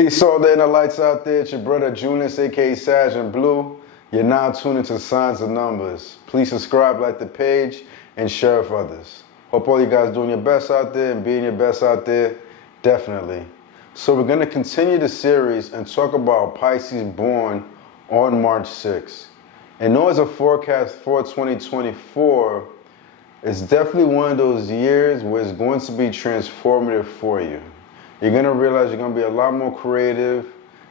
Peace all day in the lights out there. It's your brother Junis, aka SagInBlue. You're now tuned into Signs and Numbers. Please subscribe, like the page, and share with others. Hope all you guys doing your best out there and being your best out there. Definitely. So we're going to continue the series and talk about Pisces born on March 6th. And though it's a forecast for 2024, it's definitely one of those years where it's going to be transformative for you. You're going to realize you're going to be a lot more creative,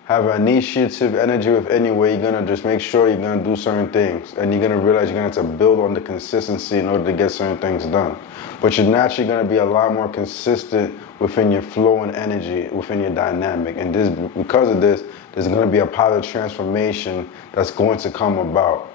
have an initiative energy with any way. You're going to just make sure you're going to do certain things. And you're going to realize you're going to have to build on the consistency in order to get certain things done. But you're naturally going to be a lot more consistent within your flow and energy, within your dynamic. And this, because of this, there's going to be a positive transformation that's going to come about.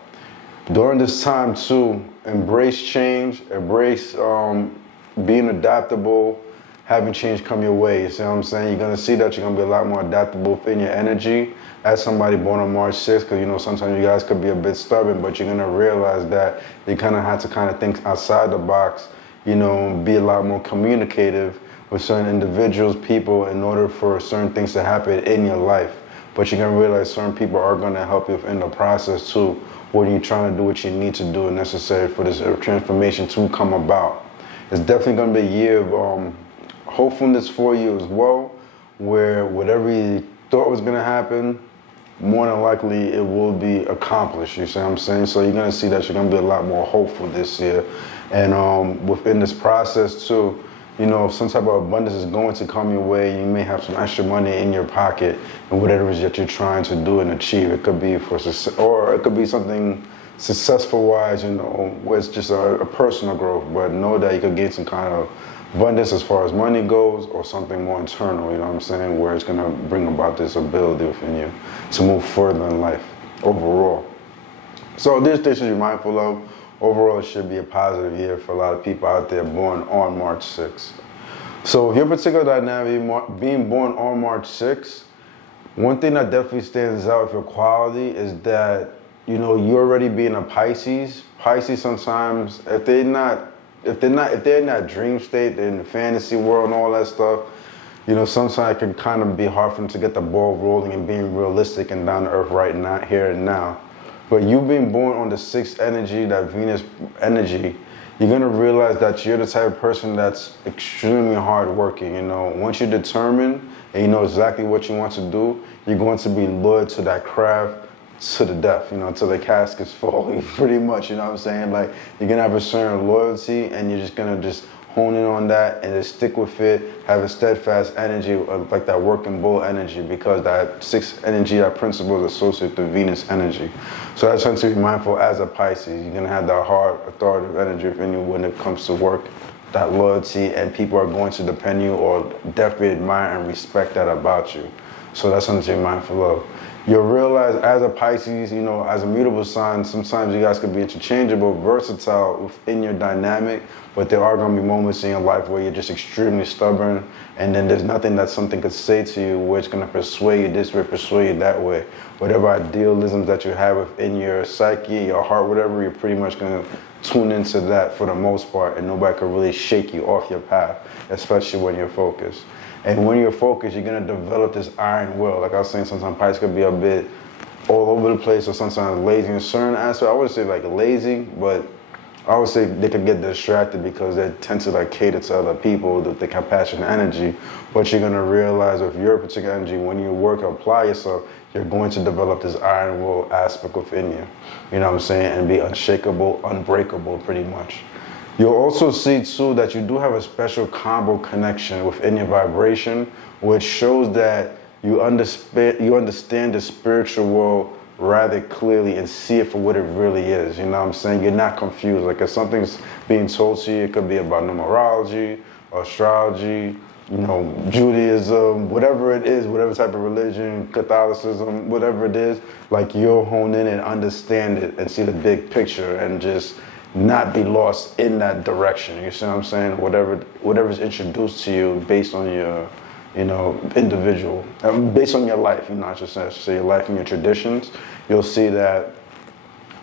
During this time too, embrace change, embrace being adaptable, having change come your way. You see what I'm saying? You're going to see that you're going to be a lot more adaptable within your energy as somebody born on March 6th, because you know sometimes you guys could be a bit stubborn, but you're going to realize that you kind of have to kind of think outside the box, you know, be a lot more communicative with certain individuals, people, in order for certain things to happen in your life. But you're going to realize certain people are going to help you in the process too, when you're trying to do what you need to do and necessary for this transformation to come about. It's definitely going to be a year of hopefulness for you as well, where whatever you thought was going to happen, more than likely it will be accomplished. You see what I'm saying? So you're going to see that you're going to be a lot more hopeful this year. And within this process too, you know, some type of abundance is going to come your way. You may have some extra money in your pocket and whatever it is that you're trying to do and achieve. It could be for success, or it could be something successful wise, you know, where it's just a personal growth. But know that you could gain some kind of abundance as far as money goes, or something more internal, you know what I'm saying, where it's going to bring about this ability within you to move further in life overall. So these things to be mindful of. Overall, it should be a positive year for a lot of people out there born on March 6th. So if your particular dynamic being born on March 6th, one thing that definitely stands out with your quality is that, you know, you're already being a Pisces. Pisces sometimes, if they're in that dream state, they're in the fantasy world and all that stuff, you know, sometimes it can kind of be hard for them to get the ball rolling and being realistic and down to earth right now, here and now. But you being born on the 6th energy, that Venus energy, you're going to realize that you're the type of person that's extremely hardworking. You know, once you're determined and you know exactly what you want to do, you're going to be loyal to that craft to the death, you know, until the caskets fall, pretty much, you know what I'm saying? Like, you're going to have a certain loyalty, and you're just going to just hone in on that and just stick with it, have a steadfast energy, like that working bull energy, because that 6th energy, that principle is associated with the Venus energy. So that's something to be mindful as a Pisces. You're going to have that hard, authoritative energy within you when it comes to work, that loyalty, and people are going to depend on you or definitely admire and respect that about you. So that's something to be mindful of. You'll realize as a Pisces, you know, as a mutable sign, sometimes you guys could be interchangeable, versatile within your dynamic, but there are going to be moments in your life where you're just extremely stubborn, and then there's nothing that something could say to you where it's going to persuade you this way, persuade you that way. Whatever idealisms that you have within your psyche, your heart, whatever, you're pretty much going to tune into that for the most part, and nobody can really shake you off your path, especially when you're focused. And when you're focused, you're going to develop this iron will. Like I was saying, sometimes Pisces could be a bit all over the place, or sometimes lazy in certain aspects. I wouldn't say like lazy, but I would say they could get distracted because they tend to like cater to other people, the compassion energy. But you're going to realize with your particular energy, when you work or apply yourself, you're going to develop this iron will aspect within you. You know what I'm saying? And be unshakable, unbreakable pretty much. You'll also see too that you do have a special combo connection within your vibration, which shows that you understand the spiritual world rather clearly and see it for what it really is. You know what I'm saying? You're not confused. Like if something's being told to you, it could be about numerology, astrology, you know, Judaism, whatever it is, whatever type of religion, Catholicism, whatever it is, like you'll hone in and understand it and see the big picture and just not be lost in that direction. You see what I'm saying? Whatever's introduced to you based on your, you know, individual, based on your life, you know, I should say your life and your traditions, you'll see that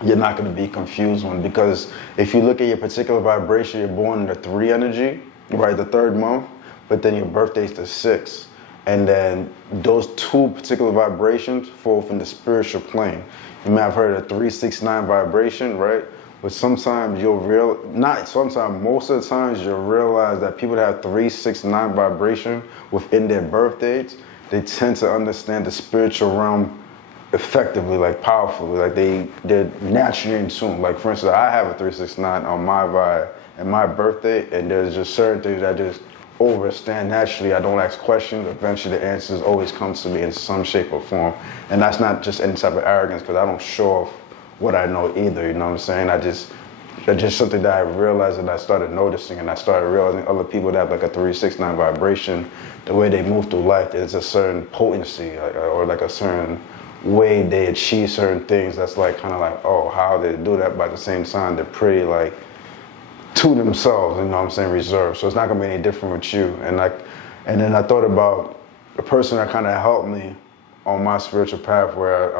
you're not going to be confused on, because if you look at your particular vibration, you're born in the 3 energy, right, the 3rd month, but then your birthday's the 6th. and then those two particular vibrations fall within the spiritual plane. You may have heard of 369 vibration, right? But sometimes most of the times you'll realize that people that have 369 vibration within their birth dates, they tend to understand the spiritual realm effectively, like powerfully, like they're naturally in tune. Like for instance, I have a 369 on my vibe and my birthday, and there's just certain things that just overstand naturally. I don't ask questions. Eventually the answers always come to me in some shape or form. And that's not just any type of arrogance, because I don't show off what I know either, you know what I'm saying? That's just something that I realized, and I started noticing, and I started realizing other people that have like a 369 vibration, the way they move through life, there's a certain potency, or like a certain way they achieve certain things that's like kind of like, oh, how they do that, but at the same time they're pretty like to themselves, you know what I'm saying, reserved. So it's not gonna be any different with you. And then I thought about the person that kind of helped me on my spiritual path, where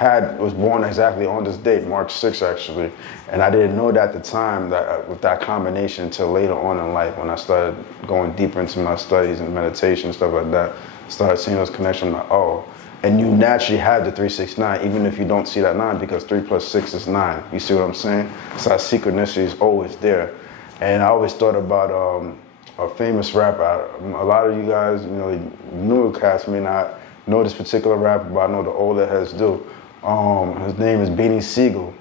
I was born exactly on this date, March 6th actually, and I didn't know that at the time that with that combination until later on in life, when I started going deeper into my studies and meditation, stuff like that, started seeing those connections, like, oh, and you naturally have the 369, even if you don't see that 9, because 3 plus 6 is 9. You see what I'm saying? So that synchronicity is always there. And I always thought about a famous rapper. A lot of you guys, you know, newer cats may not know this particular rapper, but I know the older heads do. His name is Beanie Siegel.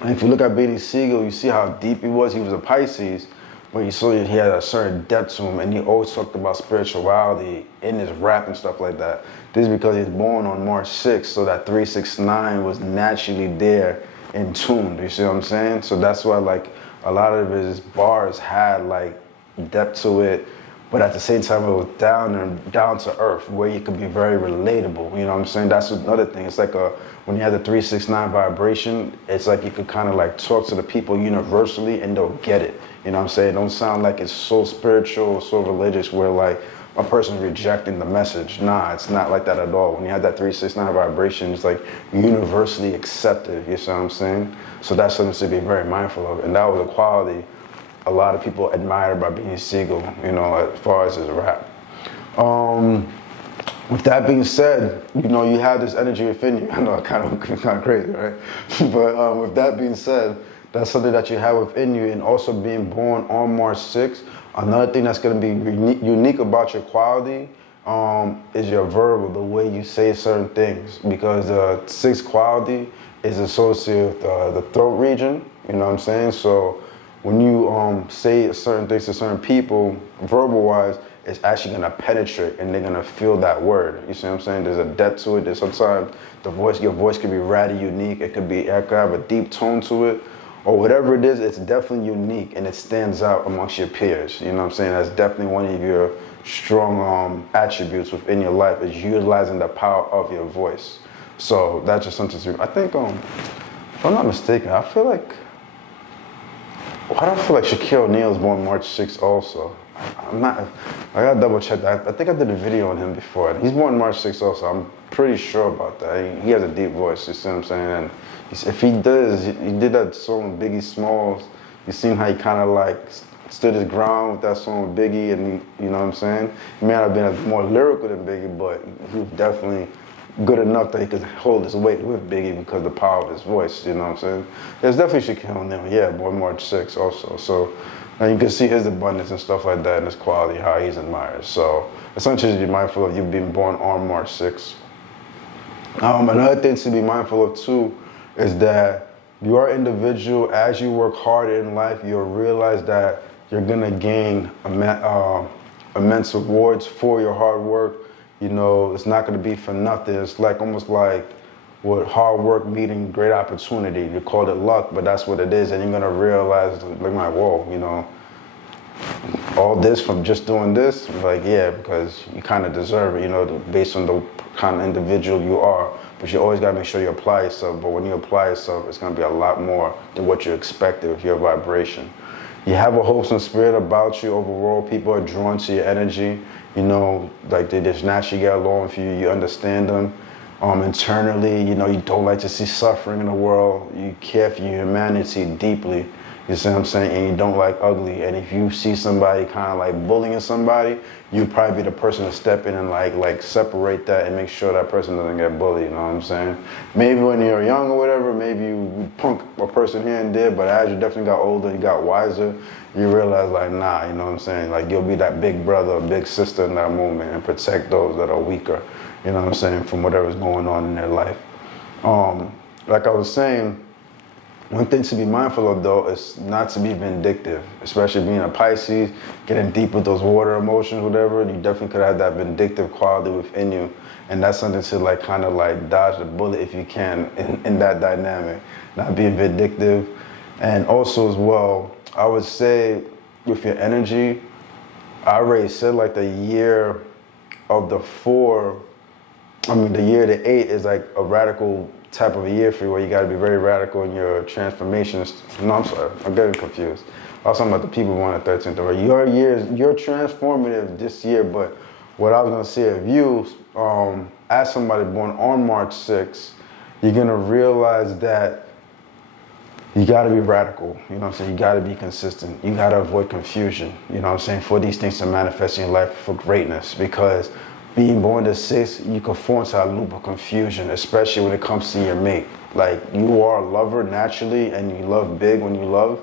And if you look at Beanie Siegel, you see how deep he was. He was a Pisces, but you saw he had a certain depth to him, and he always talked about spirituality in his rap and stuff like that. This is because he was born on March 6th, so that 369 was naturally there in tune. You see what I'm saying? So that's why like a lot of his bars had like depth to it, but at the same time it was down to earth, where you could be very relatable. You know what I'm saying? That's another thing. It's like when you have the 369 vibration, it's like you could kind of like talk to the people universally and they'll get it. You know what I'm saying? It don't sound like it's so spiritual, so religious, where like a person rejecting the message. Nah, it's not like that at all. When you have that 369 vibration, it's like universally accepted. You see what I'm saying? So that's something to be very mindful of. And that was a quality a lot of people admired by Beanie Siegel, you know, as far as his rap. With that being said, you know, you have this energy within you. I know, kind of crazy, right? But with that being said, that's something that you have within you, and also being born on March 6th. Another thing that's going to be unique about your quality is your verbal, the way you say certain things, because the 6th quality is associated with the throat region, you know what I'm saying? So when you say certain things to certain people, verbal-wise, it's actually going to penetrate, and they're going to feel that word. You see what I'm saying? There's a depth to it. There's sometimes your voice could be ratty, unique. It could have a deep tone to it, or whatever it is. It's definitely unique, and it stands out amongst your peers. You know what I'm saying? That's definitely one of your strong attributes within your life, is utilizing the power of your voice. So that's just something to, I think, if I'm not mistaken, I feel like, why do I feel like Shaquille O'Neal is born March 6th also? I gotta double check that. I think I did a video on him before. He's born March 6th also. I'm pretty sure about that. He has a deep voice, you see what I'm saying? And if he does, he did that song with Biggie Smalls. You seen how he kind of like stood his ground with that song with Biggie, and you know what I'm saying? He may not have been more lyrical than Biggie, but he was definitely good enough that he could hold his weight with Biggie because of the power of his voice, you know what I'm saying? There's definitely Shaquille O'Neal, yeah, born March 6th also. So now you can see his abundance and stuff like that, and his quality, how he's admired. So it's something to be mindful of, you being born on March 6th. Another thing to be mindful of too is that you are individual. As you work harder in life, you'll realize that you're gonna gain immense rewards for your hard work. You know, it's not gonna be for nothing. It's like almost like with hard work meeting great opportunity. You called it luck, but that's what it is. And you're gonna realize, like, whoa, you know, all this from just doing this, like, yeah, because you kind of deserve it, you know, based on the kind of individual you are. But you always gotta make sure you apply yourself. But when you apply yourself, it's gonna be a lot more than what you expected with your vibration. You have a wholesome spirit about you overall. People are drawn to your energy. You know, like they just naturally get along with you. You understand them. Internally, you know, you don't like to see suffering in the world. You care for your humanity deeply. You see what I'm saying? And you don't like ugly. And if you see somebody kind of like bullying somebody, you'd probably be the person to step in and like separate that and make sure that person doesn't get bullied, you know what I'm saying? Maybe when you're young or whatever, maybe you punk a person here and there, but as you definitely got older, you got wiser, you realize like, nah, you know what I'm saying? Like you'll be that big brother or big sister in that moment and protect those that are weaker, you know what I'm saying, from whatever's going on in their life. Like I was saying, one thing to be mindful of though is not to be vindictive, especially being a Pisces, getting deep with those water emotions, whatever. You definitely could have that vindictive quality within you. And that's something to like kind of like dodge the bullet if you can in that dynamic, not being vindictive. And also as well, I would say with your energy, I already said like the year of the year of the 8 is like a radical type of a year for you where you got to be very radical in your transformations. No, I'm sorry, I'm getting confused. I was talking about the people born on the 13th. You're transformative this year, but what I was going to say of you, as somebody born on March 6th, you're going to realize that you got to be radical, you know what I'm saying? You got to be consistent. You got to avoid confusion, you know what I'm saying? For these things to manifest in your life for greatness, because being born the 6th, you can fall into a loop of confusion, especially when it comes to your mate. Like, you are a lover naturally, and you love big when you love,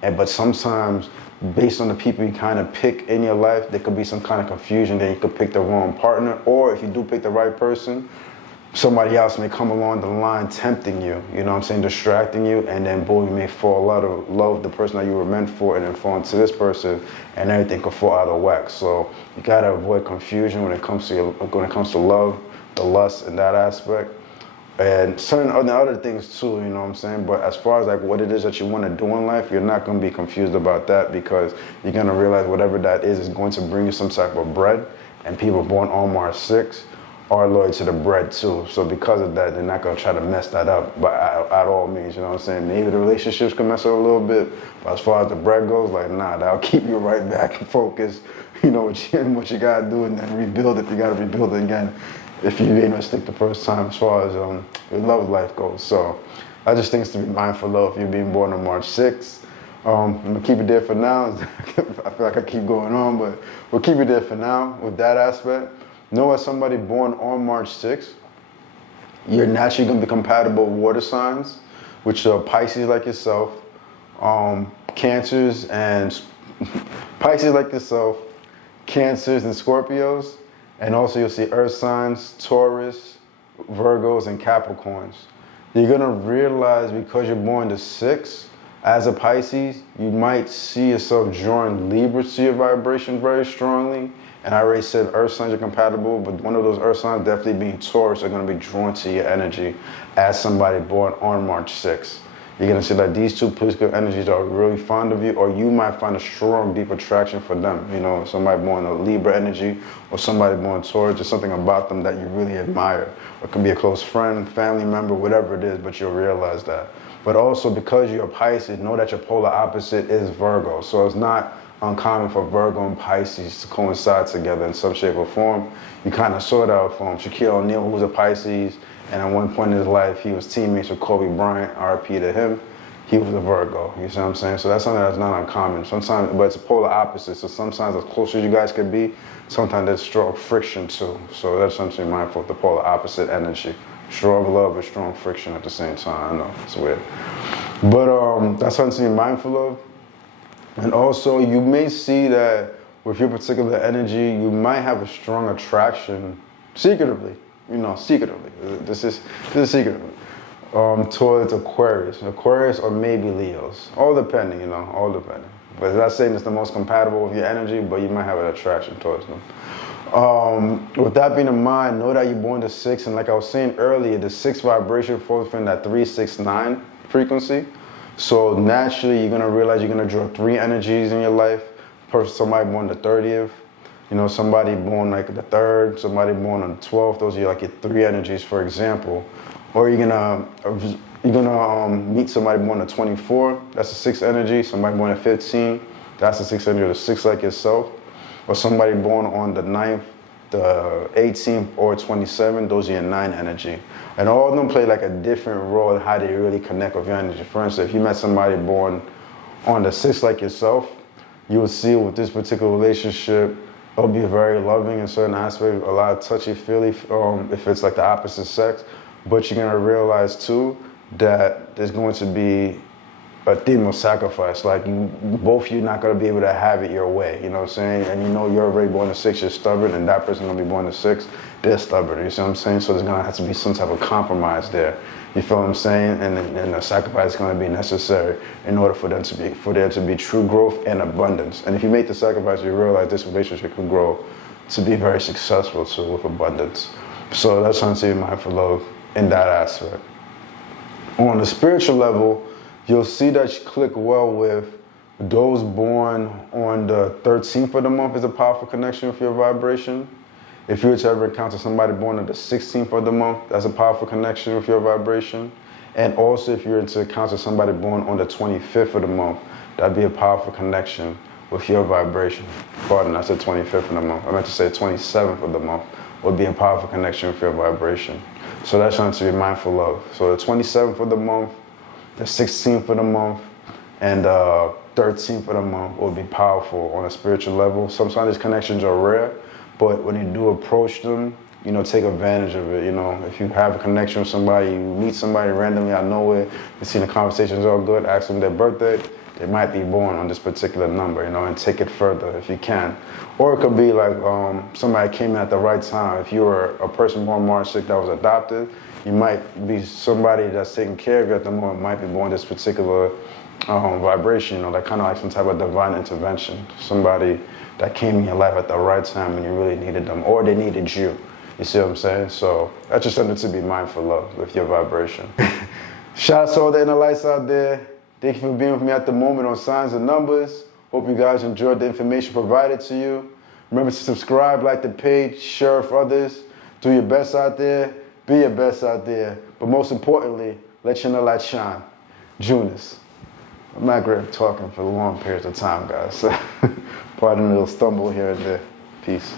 but sometimes, based on the people you kind of pick in your life, there could be some kind of confusion that you could pick the wrong partner, or if you do pick the right person, somebody else may come along the line tempting you, you know what I'm saying, distracting you, and then boom, you may fall out of love with the person that you were meant for and then fall into this person, and everything could fall out of whack. So you gotta avoid confusion when it comes to love, the lust, and that aspect. And certain other things too, you know what I'm saying? But as far as like what it is that you want to do in life, you're not going to be confused about that, because you're going to realize whatever that is going to bring you some type of bread, and people born on March 6th are loyal to the bread too. So because of that, they're not going to try to mess that up at all means, you know what I'm saying? Maybe the relationships can mess up a little bit, but as far as the bread goes, like, nah, that'll keep you right back and focused, you know, what you got to do, and then rebuild it. You got to rebuild it again if you made a mistake the first time as far as your love life goes. So I just think it's to be mindful of if you're being born on March 6th. I'm going to keep it there for now. I feel like I keep going on, but we'll keep it there for now with that aspect. Know as somebody born on March 6th, you're naturally going to be compatible with water signs, which are Pisces like yourself, Cancers and Pisces like yourself, Cancers and Scorpios, and also you'll see earth signs, Taurus, Virgos, and Capricorns. You're going to realize because you're born the 6th, as a Pisces, you might see yourself drawing Libra to your vibration very strongly. And I already said earth signs are compatible, but one of those earth signs, definitely being Taurus, are going to be drawn to your energy as somebody born on March 6th. You're going to see that these two political energies are really fond of you, or you might find a strong, deep attraction for them. You know, somebody born a Libra energy or somebody born Taurus, there's something about them that you really admire. Or it can be a close friend, family member, whatever it is, but you'll realize that. But also because you're a Pisces, know that your polar opposite is Virgo. So it's not uncommon for Virgo and Pisces to coincide together in some shape or form. You kind of saw that from Shaquille O'Neal, who was a Pisces, and at one point in his life, he was teammates with Kobe Bryant, RP to him. He was a Virgo, you see what I'm saying? So that's something that's not uncommon. Sometimes, but it's a polar opposite. So sometimes as close as you guys could be, sometimes there's strong friction too. So that's something to be mindful of, the polar opposite energy. Strong love but strong friction at the same time. I know, it's weird. But that's something to be mindful of. And also, you may see that with your particular energy, you might have a strong attraction secretively. You know, secretively. This is secretively. Towards Aquarius or maybe Leos. All depending, you know, all depending. But not saying it's the most compatible with your energy, but you might have an attraction towards them. With that being in mind, know that you're born the 6th, and like I was saying earlier, the 6th vibration falls within that 369 frequency. So naturally, you're gonna realize you're gonna draw 3 energies in your life. Somebody born the 30th, you know, somebody born like the 3rd, somebody born on the 12th. Those are like your 3 energies, for example. Or you're gonna meet somebody born the 24th. That's the 6th energy. Somebody born the 15th. That's the 6th energy, or the 6th like yourself. Or somebody born on the 9th, the 18th, or 27th, those are your 9 energy. And all of them play like a different role in how they really connect with your energy. For instance, if you met somebody born on the 6th, like yourself, you will see with this particular relationship, it'll be very loving in certain aspects, a lot of touchy-feely if it's like the opposite sex. But you're going to realize too that there's going to be a theme of sacrifice. Like both you're not going to be able to have it your way, you know what I'm saying? And you know you're already born the 6th, you're stubborn, and that person going to be born the 6th, they're stubborn, you see what I'm saying? So there's going to have to be some type of compromise there. You feel what I'm saying? And the sacrifice is going to be necessary in order for there to be true growth and abundance. And if you make the sacrifice, you realize this relationship can grow to be very successful too, with abundance. So that's something to be mindful of in that aspect. On the spiritual level, you'll see that you click well with those born on the 13th of the month is a powerful connection with your vibration. If you were to ever encounter somebody born on the 16th of the month, that's a powerful connection with your vibration. And also if you were to encounter somebody born on the 25th of the month, that'd be a powerful connection with your vibration. Pardon, I said 25th of the month. I meant to say 27th of the month would be a powerful connection with your vibration. So that's something to be mindful of. So the 27th of the month, the 16th of the month, and the 13th of the month will be powerful on a spiritual level. Sometimes these connections are rare, but when you do approach them, you know, take advantage of it. You know, if you have a connection with somebody, you meet somebody randomly out of nowhere, you see the conversation's all good, ask them their birthday, they might be born on this particular number, you know, and take it further if you can. Or it could be like somebody came in at the right time. If you were a person born March 6th that was adopted, you might be somebody that's taking care of you at the moment, might be born this particular vibration, you know, that kind of like some type of divine intervention. Somebody that came in your life at the right time when you really needed them, or they needed you. You see what I'm saying? So that's just something to be mindful of with your vibration. Shout out to all the inner lights out there. Thank you for being with me at the moment on Signs and Numbers. Hope you guys enjoyed the information provided to you. Remember to subscribe, like the page, share with others. Do your best out there. Be your best out there. But most importantly, let your inner light shine. Junus. I'm not great at talking for long periods of time, guys. Pardon a little stumble here and there. Peace.